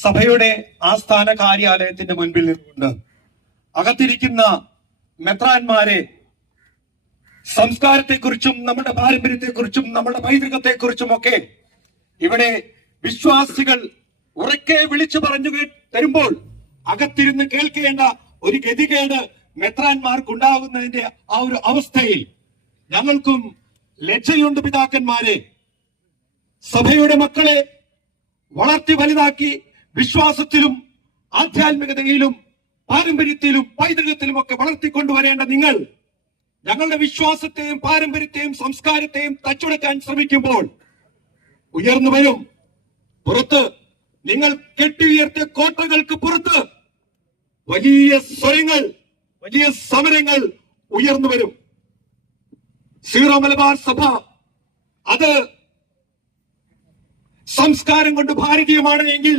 സഭയുടെ ആസ്ഥാന കാര്യാലയത്തിന്റെ മുൻപിൽ നിന്നുകൊണ്ട് അകത്തിരിക്കുന്ന മെത്രാന്മാരെ സംസ്കാരത്തെക്കുറിച്ചും നമ്മുടെ പാരമ്പര്യത്തെക്കുറിച്ചും നമ്മുടെ പൈതൃകത്തെക്കുറിച്ചും ഒക്കെ ഇവിടെ വിശ്വാസികൾ ഉറക്കെ വിളിച്ചു പറഞ്ഞു തരുമ്പോൾ അകത്തിരുന്ന് കേൾക്കേണ്ട ഒരു ഗതികേട് മെത്രാന്മാർക്കുണ്ടാകുന്നതിന്റെ ആ ഒരു അവസ്ഥയിൽ ഞങ്ങൾക്കും ലജ്ജയുണ്ട് പിതാക്കന്മാരെ. സഭയുടെ മക്കളെ വളർത്തി വലുതാക്കി വിശ്വാസത്തിലും ആധ്യാത്മികതയിലും പാരമ്പര്യത്തിലും പൈതൃകത്തിലും ഒക്കെ വളർത്തിക്കൊണ്ടുവരേണ്ട നിങ്ങൾ ഞങ്ങളുടെ വിശ്വാസത്തെയും പാരമ്പര്യത്തെയും സംസ്കാരത്തെയും തച്ചുടക്കാൻ ശ്രമിക്കുമ്പോൾ ഉയർന്നു വരും. പുറത്ത് നിങ്ങൾ കെട്ടിയുയർത്തിയ കോട്ടകൾക്ക് പുറത്ത് വലിയ സ്വരങ്ങൾ, വലിയ സമരങ്ങൾ ഉയർന്നു വരും. സീറോ മലബാർ സഭ അത് സംസ്കാരം കൊണ്ട് ഭാരതീയമാണ് എങ്കിൽ